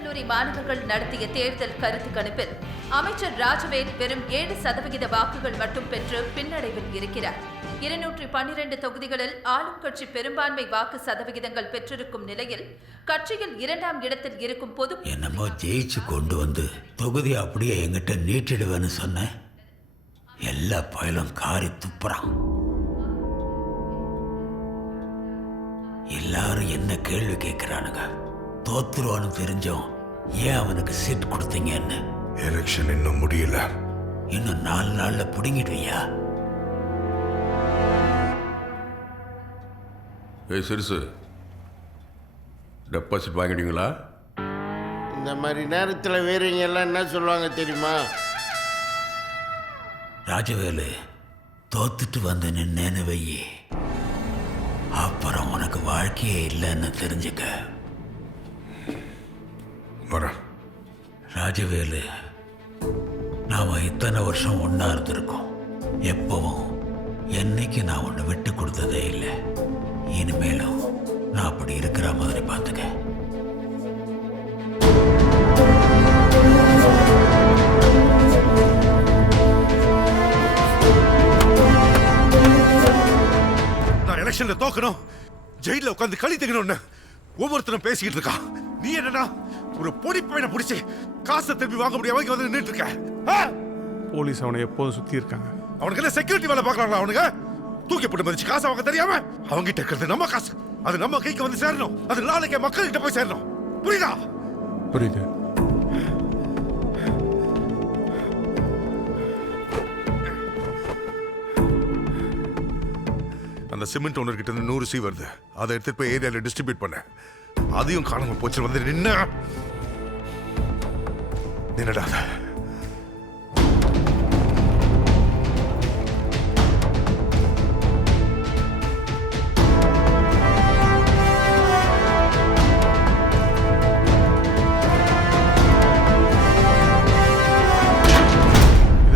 கல்லூரி மாணவர்கள் நடத்திய தேர்தல் கருத்து கணிப்பில் அமைச்சர் ராஜவேல் வெறும் 7% வாக்குகள் மட்டும் பெற்று பின்னடைவில் இருக்கிறார். 212 தொகுதிகளில் ஆளும் கட்சி பெரும்பான்மை வாக்கு சதவிகிதங்கள் பெற்றிருக்கும் நிலையில் கட்சியில் 2ஆம் இடத்தில் இருக்கும் பொது என்னமோ ஜெயிச்சு கொண்டு வந்து தொகுதி அப்படியே எங்கிட்ட நீட்டிடுவேன்னு சொன்ன எல்லா பயலும் காரி துப்புறான். எல்லாரும் என்ன கேள்வி கேட்கிறானுங்க. தோத்துருவான்னு தெரிஞ்சோம் ஏன் அவனுக்கு சீட் கொடுத்தீங்கன்னு. எலெக்ஷன் இன்னும் முடியல. இன்னும் 4 நாள்ல புடுங்கிடுவியா? ஏய் சிறுசு, டெபாசிட் வாங்கிட்டீங்களா? இந்த மாதிரி நேரத்தில் வேறங்க எல்லாம் என்ன சொல்லுவாங்க தெரியுமா? ராஜவேலு, தோத்துட்டு வந்து நின்னேன்னு வையே, அப்புறம் உனக்கு வாழ்க்கையே இல்லைன்னு தெரிஞ்சுக்க. ராஜவேலு, நாம இத்தனை வருஷம் ஒன்னா இருந்திருக்கோம். எப்பவும் என்னைக்கு நான் ஒன்று விட்டு கொடுத்ததே இல்லை. இனிமேலும் நான் அப்படி இருக்கிற மாதிரி பார்த்துக்க. நான் எலெக்ஷன்ல தோக்கணும், ஜெயில உட்காந்து களி தகணும்னு ஒவ்வொருத்தரும் பேசிக்கிட்டு இருக்கான். நீ என்னடா ஒரு பொடி பையனை பிடிச்சி காசை திருப்பி வாங்க முடியாம வந்து நின்றுட்டு இருக்க? போலீஸ் அவனை எப்போதும் சுத்தி இருக்காங்க. அவனுக்கு என்ன செக்யூரிட்டி வேலை பார்க்கறாங்களா? அவனுங்க தூக்கி போட்டு மதிச்சு காசை வாங்க தெரியாம அவங்க கிட்ட இருக்கிறது நம்ம காசு. அது நம்ம கைக்கு வந்து சேரணும். அது நாளைக்கு மக்கள் கிட்ட போய் சேரணும். புரியுதா? புரியுது. அந்த சிமெண்ட் ஓனர் கிட்ட இருந்து 100 சி வருது. அதை எடுத்துட்டு போய் ஏரியால டிஸ்ட்ரிபியூட் பண்ண. அதையும் காணாம போச்சு. வந்து நின்னடா. இது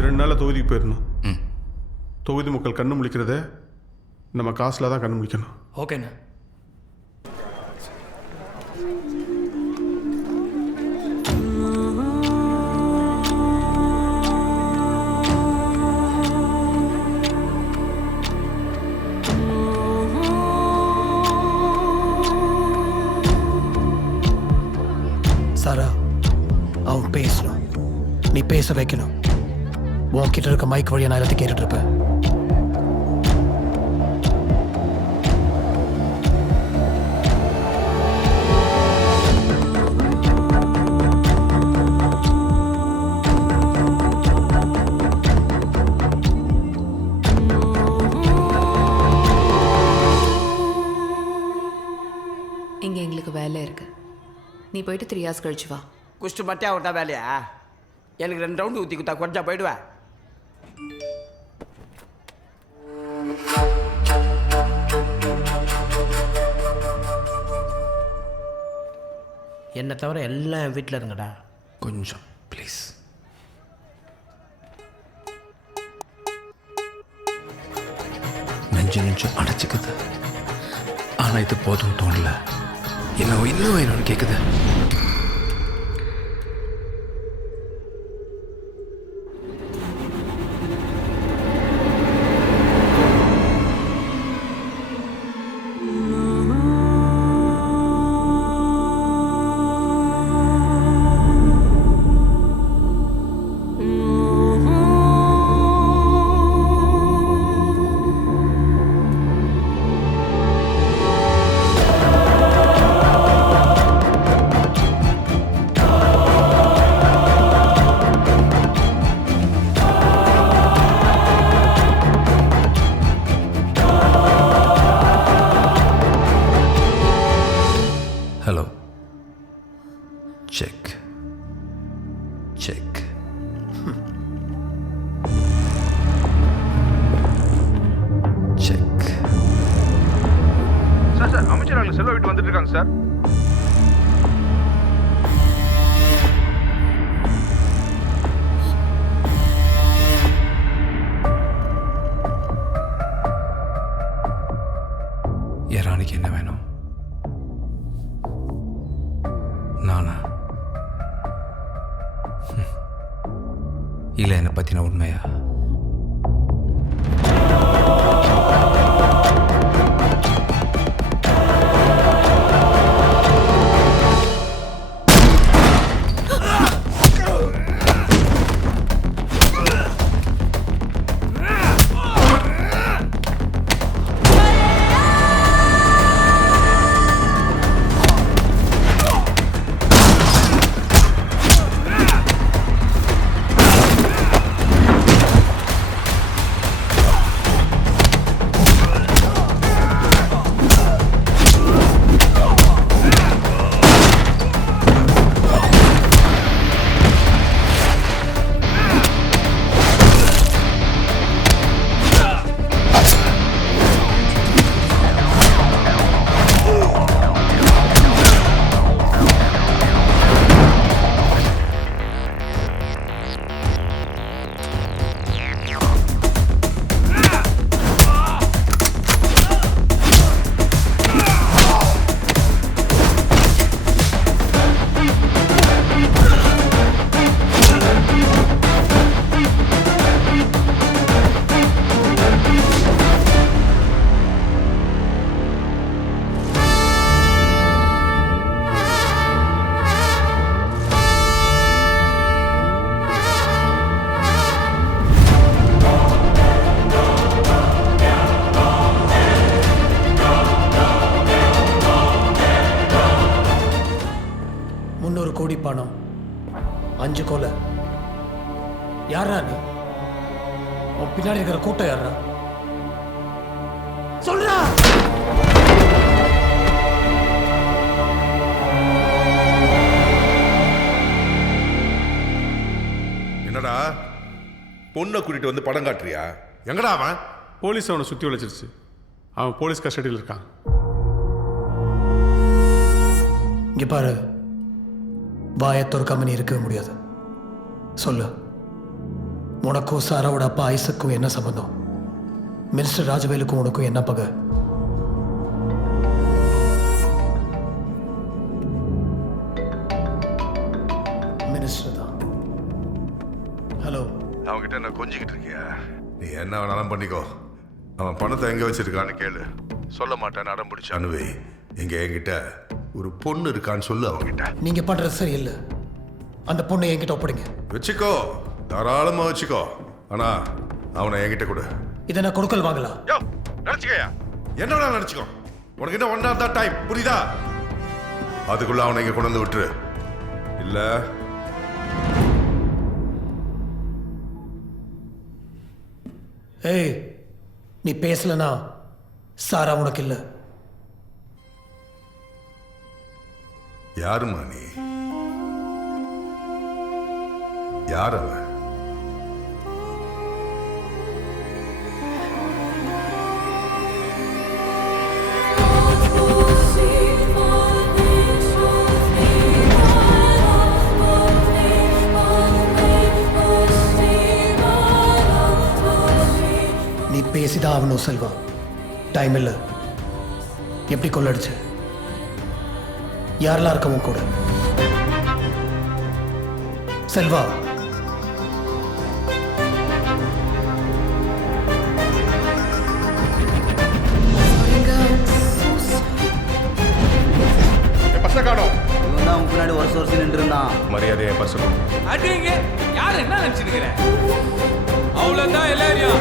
2 நாள்ல தொகுதிக்கு போயிடணும். தொகுதி மக்கள் கண்ணு முழிக்கிறத நம்ம காசுல தான் கண்ணு முழிக்கணும். ஓகேண்ணா. சாரா, அவன் பேசணும், நீ பேச வைக்கணும். உன்கிட்ட இருக்க மைக் வழியா நான் எல்லாத்தையும் கேட்டுட்டு இருப்பேன். இங்கே எங்களுக்கு வேலை இருக்கு. நீ போயிட்டு 3 hours கழிச்சு வா. குஷ்டு மட்டியா விட்டா வேலையா? எனக்கு 2 ரவுண்டு ஊற்றி குத்தா கொஞ்சா போயிடுவேன். என்னை தவிர எல்லாம் என் வீட்டில் இருங்கடா. கொஞ்சம் ப்ளீஸ். நெஞ்சு அடைச்சிக்குது. ஆனால் இது போதும் தோணல. இன்னும் வேணும்னு கேட்குது. Hello, check check. Check. Sir அமைச்சர் அங்க செல்வ விட்டு வந்துட்டு இருக்காங்க சார். என் ராணிக்கு என்ன வேணும்? நானா? இல்லை என்னை பற்றின உண்மையா? கோடி பணம், 5 கொலை. யாரா நீ? உன் பின்னாடி இருக்கிற கூட்டம் யாரா? சொல்றா. என்னடா பொண்ணை கூட்டிட்டு வந்து படம் காட்டுறியா? எங்கடா அவன்? போலீஸ் அவனை சுற்றி வளைச்சிருச்சு. அவன் போலீஸ் கஸ்டடியில் இருக்கான். இங்கே பாரு, வாயத்தொரு கம்பெனி இருக்கவே முடியாது. சொல்லு, உனக்கும் சாராவோட அப்பா ஐசக்கும் என்ன சம்பந்தம்? மினிஸ்டர் ராஜவேலுக்கும் உனக்கும் என்ன பகை? மினிஸ்டர் தான். ஹலோ, அவன்கிட்ட என்ன கொஞ்சிக்கிட்டு இருக்கியா? நீ என்ன வேணாலும் பண்ணிக்கோ. அவன் பணத்தை எங்க வச்சிருக்கான்னு கேளு. சொல்ல மாட்டேன் அடம் பிடிச்சான்னு வை. இங்க என்கிட்ட ஒரு பொண்ணு இருக்கான்னு சொல்லு அவன்கிட்ட. நீங்க பண்றது சரியில்லை. அந்த பொண்ணை என்கிட்ட ஒப்படைங்க. வச்சுக்கோ, தாராளமா வச்சுக்கோ. ஆனா அவனை என்கிட்ட கொடு. இதை நான் கொடுக்கல் வாங்கலாம். நினைச்சுக்கயா, என்ன வேணாலும் நினைச்சுக்கோ. உனக்கு என்ன 1 hour தான் டைம், புரியுதா? அதுக்குள்ள அவனை இங்க கொண்டு வந்து விட்டுரு. இல்ல ஏய், நீ பேசலனா சாரா உனக்கு இல்லை. யாருமா நீ? யார் அவன்? நீ பேசிதான் ஆகணும் செல்வா. டைம் இல்லை. எப்படி கொள்ளடிச்சு? யாரெல்லாம் இருக்கவும் கூட? செல்வா, முன்னாடி வருஷம் நின்று இருந்தான். மரியாதையை பசங்க அடிங்க. யார் என்ன நினைச்சிருக்கிற? அவ்வளோதான் எல்லாரையும்.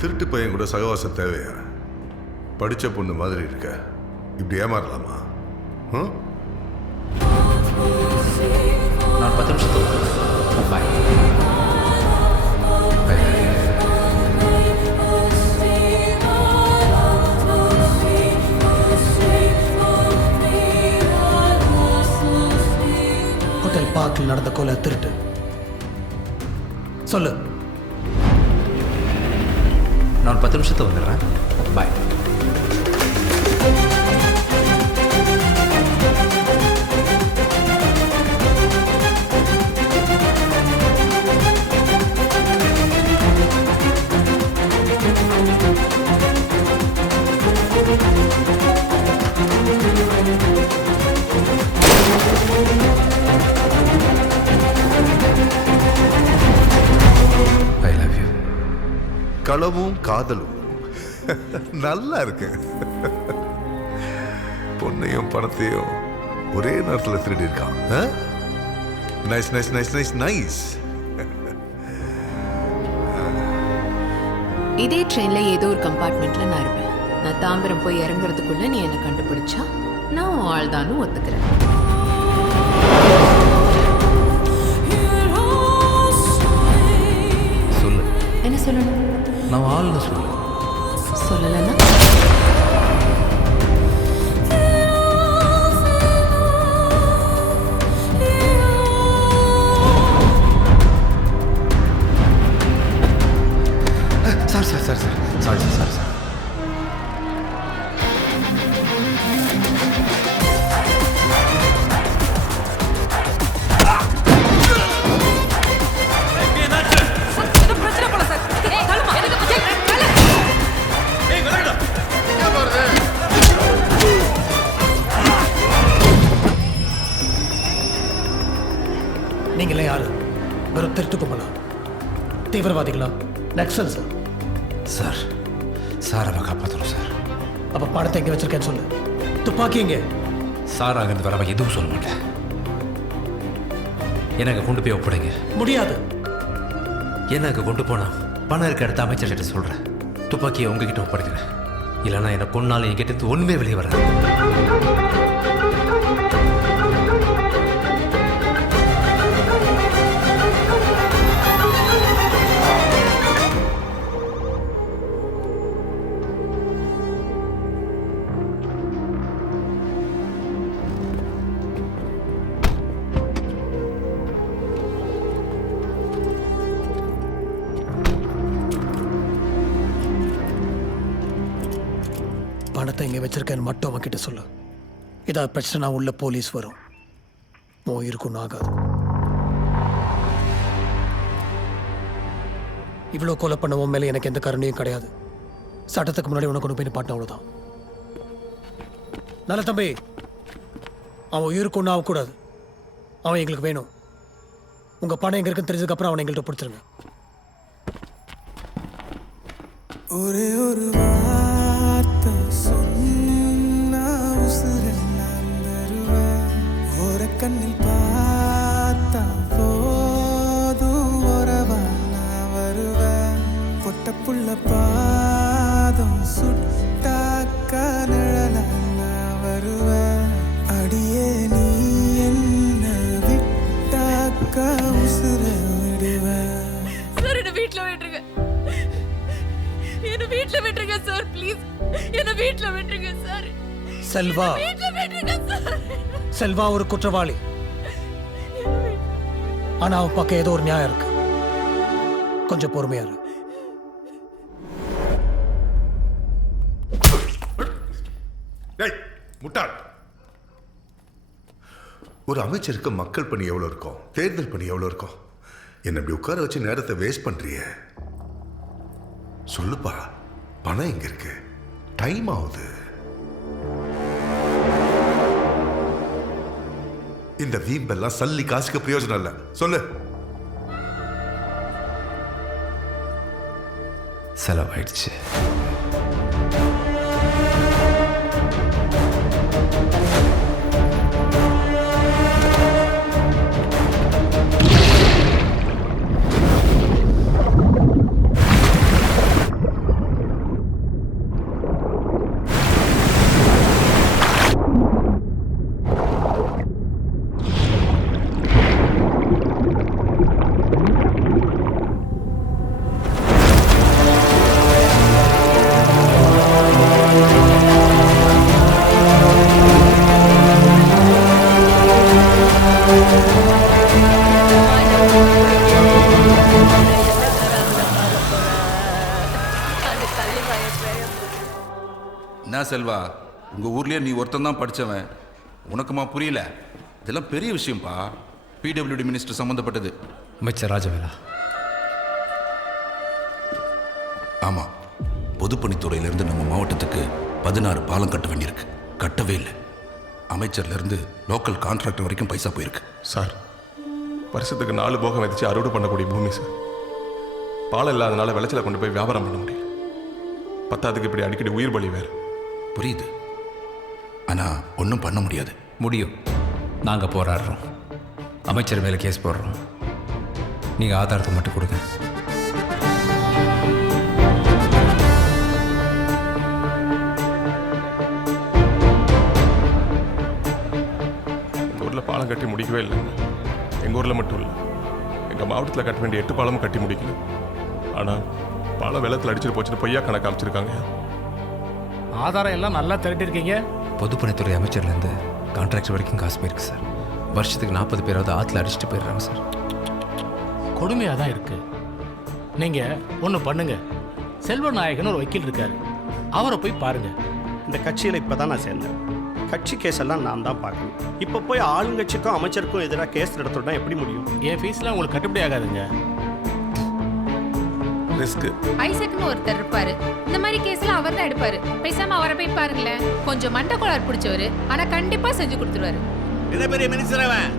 திருட்டு பையன் கூட சகவாசம் தேவையா? படிச்ச பொண்ணு மாதிரி இருக்க, இப்படி ஏமாறலாமா? நான் 10 நிமிஷத்துக்கு பாய். ஹோட்டல் பார்க்கில் நடந்த கொலை திருட்டு. சொல்லு. நான் 10 நிமிஷத்துக்கு வந்துடுறேன். பாய். களவும் காதலும் நல்லா இருக்கு. பொண்ணையும் பணத்தையும் ஒரே நேரத்தில் திருடி இருக்கான். Nice nice nice nice nice. இதே ட்ரெயின்ல ஏதோ ஒரு கம்பார்ட்மெண்ட்ல நான் இருப்பேன். நான் தாம்பரம் போய் இறங்குறதுக்குள்ள நீ என்னை கண்டுபிடிச்சா நான் உன் ஆள் தானும் ஒத்துக்கிறேன். சொல்லு. என்ன சொல்லணும்? நான் ஆள்னு சொல்லு. சொல்லலைன்னா சாரி. நீங்களே யாரு? வெறும் திருட்டு கும்பலா? தீவிரவாதிகளா? நக்சல் சார். சார் அவன் காப்பாற்றணும் சார். அப்போ பணத்தை எங்கே வச்சிருக்கேன்னு சொல்லு. துப்பாக்கி எங்கே? சார் அங்கிருந்து வரவ எதுவும் சொல்ல மாட்டேன். எனக்கு கொண்டு போய் ஒப்படைங்க. முடியாது. எனக்கு கொண்டு போனா பணம் இருக்க இடத்த அமைச்சர்கிட்ட சொல்கிறேன். துப்பாக்கியை உங்ககிட்ட ஒப்படைக்கிறேன். இல்லைன்னா என்னை கொன்னாலும் என்கிட்ட ஒன்றுமே வெளியே வராது. பணத்தை இங்கே வச்சிருக்கேன்னு மட்டும் அவன்கிட்ட சொல்லு. ஏதாவது பிரச்சனை உள்ள போலீஸ் வரும். உயிருக்கும் ஆகாது. இவ்வளோ கொலை பண்ணவும் மேலே எனக்கு எந்த கருணையும் கிடையாது. சட்டத்துக்கு முன்னாடி உனக்கு ஒன்று போய் பாட்டின அவ்வளோதான். நல்ல தம்பி, அவன் உயிருக்கு ஒன்றும் ஆகக்கூடாது. அவன் எங்களுக்கு வேணும். உங்கள் பணம் எங்கே இருக்குன்னு தெரிஞ்சதுக்கப்புறம் அவனை எங்கள்கிட்ட பிடிச்சிருங்க. ஒரே ஒரு வார்த்தை சொன்னா உசுரெல்லாம் தருவேன். ஒரு கண்ணில் பார்த்தா போதும் உறவா நான் வருவேன். பொட்டப்புள்ள பாதம் சுட்டாக்கா நிழலா நான் வருவேன். அடியே நீ என்ன விட்டாக்கா உசுர விடுவேன். சார் என்ன வீட்டில் விட்டுருங்க. என்ன வீட்ல விட்டுருங்க சார், ப்ளீஸ். என்ன வீட்ல விட்டுருங்க சார். செல்வா, வீட்ல விட்டுருங்க சார். செல்வா ஒரு குற்றவாளி. ஆனா அவன் பக்கம் ஏதோ ஒரு நியாயம் இருக்கு. கொஞ்சம் பொறுமையா இரு. டேய் முட்டாள். ஒரு அமைச்சருக்கு மக்கள் பணி எவ்வளோ இருக்கும், தேர்தல் பணி எவ்வளோ இருக்கும்? என்ன இப்படி உட்கார வச்சு நேரத்தை வேஸ்ட் பண்றிய? சொல்லுப்பா, பணம் எங்க இருக்கு? டைம் ஆகுது. இந்த வீம்பெல்லாம் சல்லி காசுக்கு பிரயோஜனம் இல்லை. சொல்லு. செலவாயிடுச்சு. என்ன செல்வா, உங்கள் ஊர்லேயே நீ ஒருத்தன் தான் படித்தவன், உனக்குமா புரியல? இதெல்லாம் பெரிய விஷயம்ப்பா. பிடபிள்யூடி மினிஸ்டர் சம்மந்தப்பட்டது. அமைச்சர் ராஜவேலா? ஆமாம், பொதுப்பணித்துறையிலேருந்து நம்ம மாவட்டத்துக்கு 16 பாலம் கட்ட வேண்டியிருக்கு. கட்டவே இல்லை. அமைச்சர்லேருந்து லோக்கல் கான்ட்ராக்டர் வரைக்கும் பைசா போயிருக்கு. சார், வருஷத்துக்கு 4 போகம் விதைச்சு அறுவடை பண்ணக்கூடிய பூமி சார். பாலம் இல்லாதனால விளைச்சலை கொண்டு போய் வியாபாரம் பண்ண முடியல. பத்தாதுக்கு இப்படி அடிக்கடி உயிர் பலி வேறு. புரியுது, ஆனால் ஒன்றும் பண்ண முடியாது. முடியும். நாங்கள் போராடுறோம், அமைச்சர் மேலே கேஸ் போடுறோம். நீங்கள் ஆதாரத்தை மட்டும் கொடுங்க. எங்கள் ஊரில் பாலம் கட்டி முடிக்கவே இல்லைங்க. எங்கள் ஊரில் மட்டும் இல்லை, எங்கள் மாவட்டத்தில் கட்ட வேண்டிய 8 பாலமும் கட்டி முடிக்கல. ஆனால் பாலம் வெள்ளத்தில் அடிச்சுட்டு போச்சுன்னு பொய்யா கணக்கு அமைச்சிருக்காங்க. ஆதாரம் எல்லாம் நல்லா திரட்டிருக்கீங்க. பொதுப்பணித்துறை அமைச்சர்லேருந்து கான்ட்ராக்டர் வரைக்கும் காசு போயிருக்கு சார். வருஷத்துக்கு 40 பேராவது ஆற்றுல அடிச்சுட்டு போயிடுறாங்க சார். கொடுமையாக தான் இருக்கு. நீங்கள் ஒன்று பண்ணுங்க, செல்வநாயகன் ஒரு வக்கீல் இருக்காரு, அவரை போய் பாருங்க. இந்த கட்சியில் இப்போ தான் நான் சேர்ந்தேன். கட்சி கேஸ் எல்லாம் நான் தான் பார்க்கணும். இப்போ போய் ஆளுங்கட்சிக்கும் அமைச்சருக்கும் எதிராக கேஸ் நடத்தணும்னா எப்படி முடியும்? என் ஃபீஸ்லாம் உங்களுக்கு கட்டுப்படி ஆகாதுங்க. ரிஸ்க். ஐசக்னு ஒருத்தர் இருப்பாரு, இந்த மாதிரி கேஸ்லாம் அவர் தான் எடுப்பாரு. பேசாம அவரை போய் பாருங்களேன். கொஞ்சம் மண்டக்கோளாறு பிடிச்சவரு, ஆனா கண்டிப்பா செஞ்சு கொடுத்துருவாரு. என்ன பெரிய மினிஸ்டர் அவன்?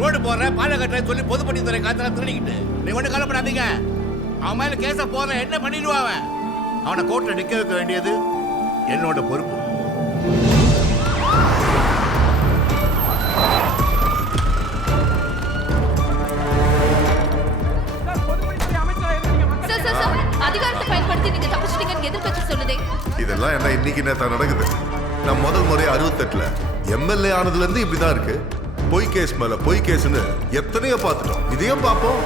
ரோடு போடுற பாலம் கட்டுற சொல்லி பொதுப்பணித்துறை காத்துல திருடிக்கிட்டு நீ ஒன்றும் கவலைப்படாதீங்க. அவன் மேல கேஸ போற என்ன பண்ணிடுவான் அவன்? அவனை கோர்ட்ல நிக்க வைக்க வேண்டியது என்னோட பொறுப்பு. அதிகாரத்தை பயன்படுத்தி நீங்க தப்பிச்சிட்டீங்கன்னு எதிர்க்கட்சி சொல்லுதே. இதெல்லாம் என்ன இன்னைக்கு நேரத்தா நடக்குது? நான் முதல் முறை 68ல எம்எல்ஏ ஆனதுல இருந்து இப்படிதான் இருக்கு. பொய் கேஸ் மேல பொய் கேஸ்னு எத்தனையோ பார்த்துட்டோம். இதையும் பார்ப்போம்.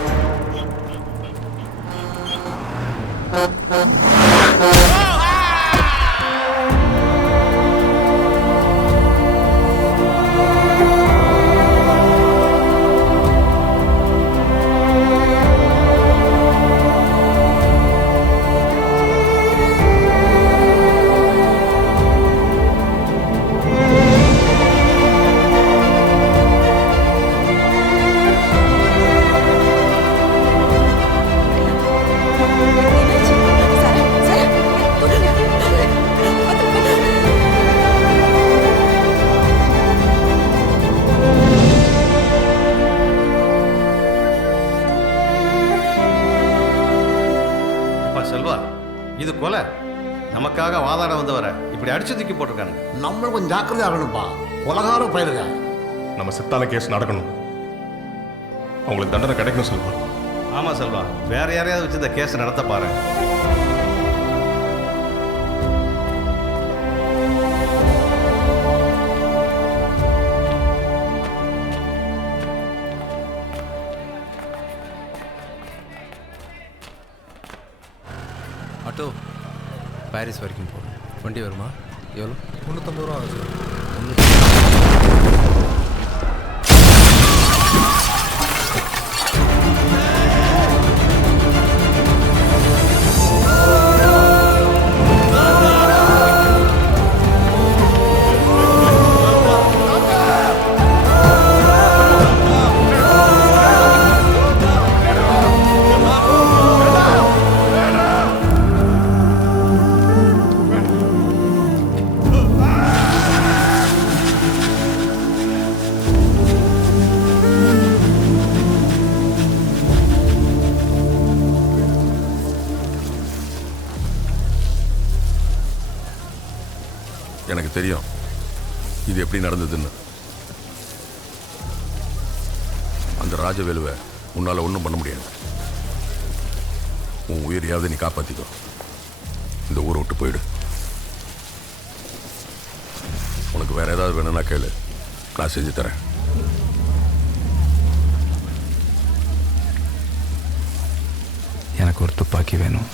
செல்வா, இது கொலை. நமக்காக வாதாட வந்தவரை இப்படி அடிச்சு தூக்கி போட்டிருக்காங்க. நம்மளும் கொஞ்சம் ஜாக்கிரதை ஆகணும்ப்பா. உலகாரம் பயிருங்க. நம்ம செத்தான கேஸ் நடக்கணும், அவங்களுக்கு தண்டனை கிடைக்கணும் செல்வா. ஆமாம் செல்வா, வேற யாரையாவது வச்சு இந்த கேஸ் நடத்த பாரு. ஆட்டோ பாரிஸ் வரைக்கும் போகணும். வண்டி வருமா? எவ்வளோ? 350 ரூபா ஆகுது. எனக்கு தெரியும் இது எப்படி நடந்ததுன்னு. அந்த ராஜவேலுவை உன்னால ஒன்றும் பண்ண முடியாது. உன் உயிரையாவது நீ காப்பாத்திக்கோ. இந்த ஊரை விட்டு போயிடு. உனக்கு வேற ஏதாவது வேணும்னா கேளு, நான் செஞ்சு தரேன். எனக்கு ஒரு துப்பாக்கி வேணும்.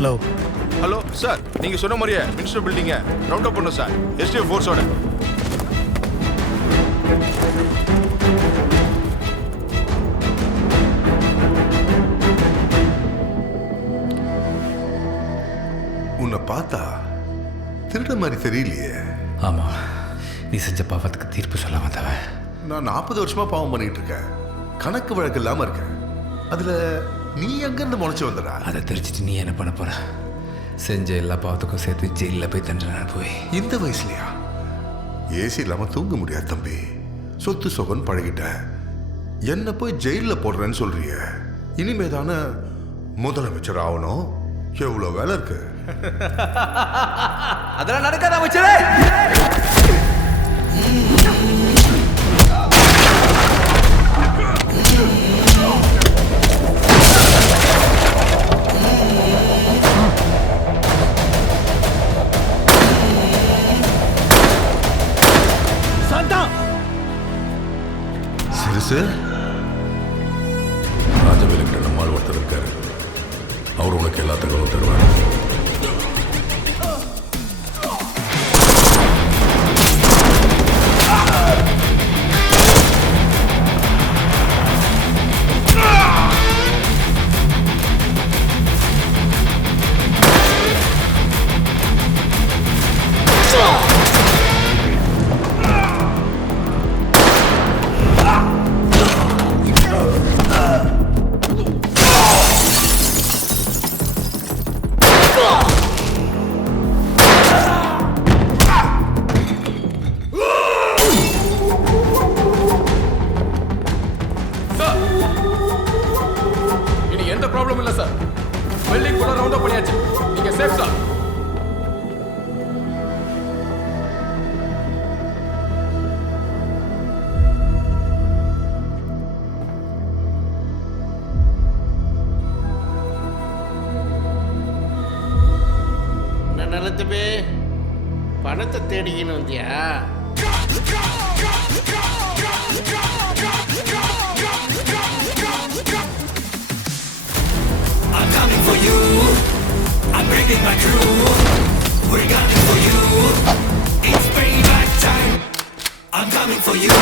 ஹலோ ஹலோ சார், நீங்க சொன்ன மாதிரியே மினிஸ்டர் பில்டிங்கை ரவுண்ட் அப் பண்ணோம் சார், எஸ்டிஎஃப் ஃபோர்ஸோட. உன்னை பார்த்தா திருட மாதிரி தெரியலையே. ஆமா, நீ செஞ்ச பாவத்துக்கு தீர்ப்பு சொல்ல வந்தவன். நான் 40 வருஷமா பாவம் பண்ணிட்டு இருக்கேன், கணக்கு வழக்கு இல்லாம இருக்கேன். அதுல நீ எங்கிருந்து முளைச்சு வந்தடா? அதை தெரிஞ்சுட்டு நீ என்ன பண்ண போற? செஞ்ச எல்லா பாவத்துக்கும் சேர்த்து ஜெயிலில் போய் தண்டனை போய். இந்த வயசுலயா? ஏசி இல்லாம தூங்க முடியாது தம்பி. சொத்து சொகன் பழகிட்ட, என்ன போய் ஜெயிலில் போடுறேன்னு சொல்றிய. இனிமே தானே முதலமைச்சர் ஆகணும். எவ்வளவு வேலை இருக்கு. அதெல்லாம் நடக்காத அமைச்சரே. சிறுசு, ராஜவேலுக்கிட்ட நம்மால் ஒருத்தர் இருக்காரு, அவர் உனக்கு எல்லா தகவலும் தருவார். நலத்துமே பணத்தை தேடிக்கின்னு வந்தியா? I'm coming for you. I'm bringing my crew. We're gunning for you. It's payback time. I'm coming for you.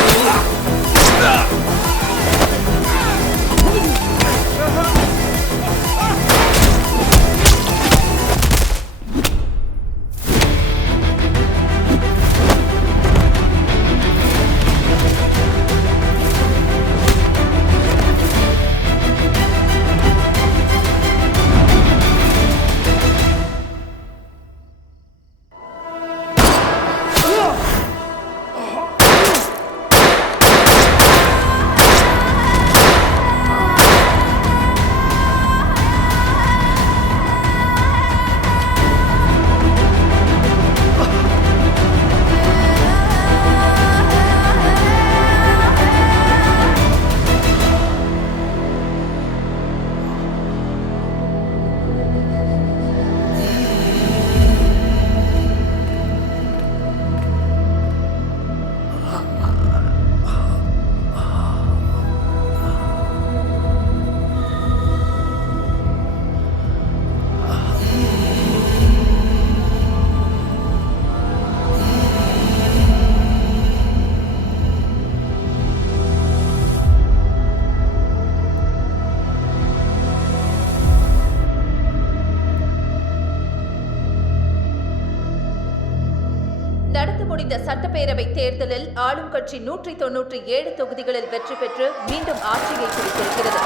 நடந்து முடிந்த சட்டப்பேரவை தேர்தலில் ஆளும் கட்சி 197 தொகுதிகளில் வெற்றி பெற்று மீண்டும் ஆட்சியை பிடித்திருக்கிறது.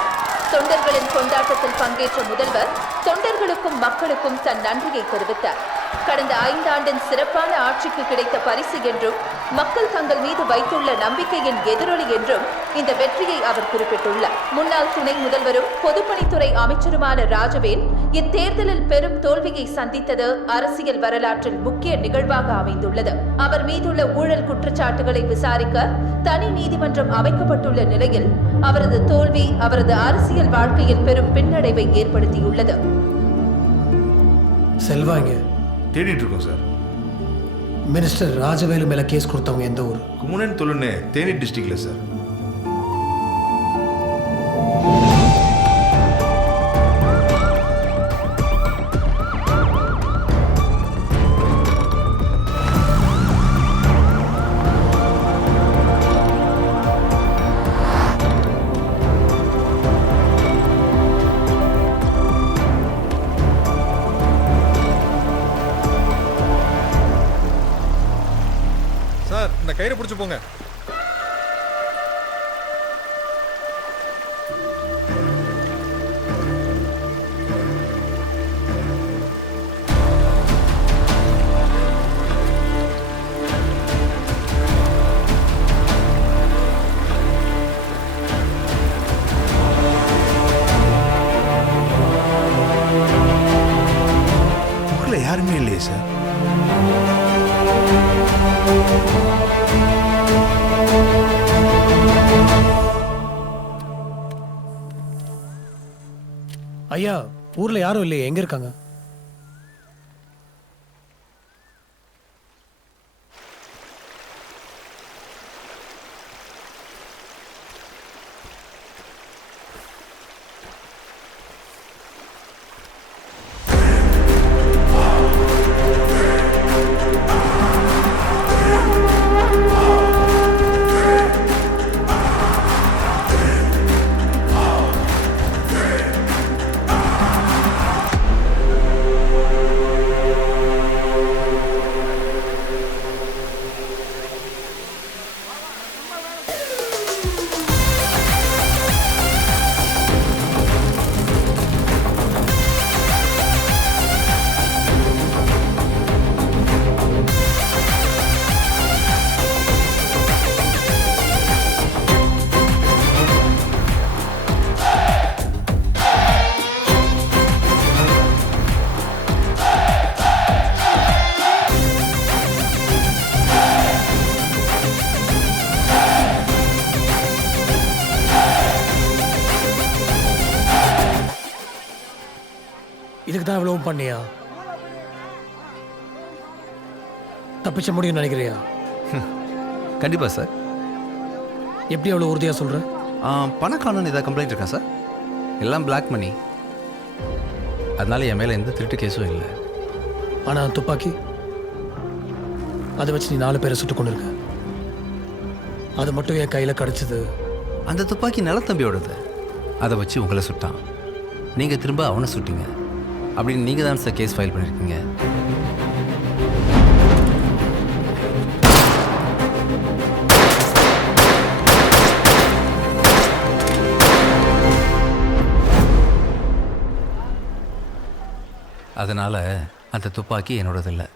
தொண்டர்களின் கொண்டாட்டத்தில் பங்கேற்ற முதல்வர் தொண்டர்களுக்கும் மக்களுக்கும் தன் நன்றியை தெரிவித்தார். கடந்த 5 ஆண்டின் சிறப்பான ஆட்சிக்கு கிடைத்த பரிசு என்றும் மக்கள் தங்கள் மீது வைத்துள்ள நம்பிக்கையின் எதிரொலி என்றும் இந்த வெற்றியை அவர் குறிப்பிட்டுள்ளார். முன்னாள் துணை முதல்வரும் பொதுப்பணித்துறை அமைச்சருமான ராஜவேல் இத்தேர்தலில் பெரும் தோல்வியை சந்தித்தது அரசியல் வரலாற்றில் முக்கிய நிகழ்வாக அமைந்துள்ளது. அவர் மீதுள்ள ஊழல் குற்றச்சாட்டுகளை விசாரிக்க தனி நீதிமன்றம் அமைக்கப்பட்டுள்ள நிலையில் அவரது தோல்வி அவரது அரசியல் வாழ்க்கையில் பெரும் பின்னடைவை ஏற்படுத்தியுள்ளது. செல்வாங்க தேடிட்டு இருக்கோம் சார். மினிஸ்டர் ராஜவேலு மேல கேஸ் கொடுத்தவங்க எந்த ஊர்? குமுனன் தொழுன்னு தேனி டிஸ்ட்ரிக்ட்ல சார். அந்த கயிறை பிடிச்சி போங்க. யாருமே இல்லையே சார். ஐயா, ஊர்ல யாரும் இல்லையே, எங்க இருக்காங்க? இதுக்கு தான் இவ்வளவும் பண்ணியா? தப்பிச்ச முடியும்னு நினைக்கிறியா? கண்டிப்பா சார். எப்படி அவ்வளோ உறுதியாக சொல்ற? பணக்காரன் ஏதாவது கம்ப்ளைண்ட் இருக்கா சார்? எல்லாம் பிளாக் மணி. அதனால என் மேலே எந்த திருட்டு கேஸும் இல்லை. ஆனால் துப்பாக்கி அதை வச்சு நீ 4 பேரை சுட்டு கொண்டு இருக்க. அது மட்டும் என் கையில் கிடச்சிது. அந்த துப்பாக்கி நலத்தம்பியோடது. அதை வச்சு உங்களை சுட்டான். நீங்கள் திரும்ப அவனை சுட்டிங்க. அப்படின்னு நீங்கள் தான் சார் கேஸ் ஃபைல் பண்ணியிருக்கீங்க. அதனால் அந்த துப்பாக்கி என்னோடது இல்லை.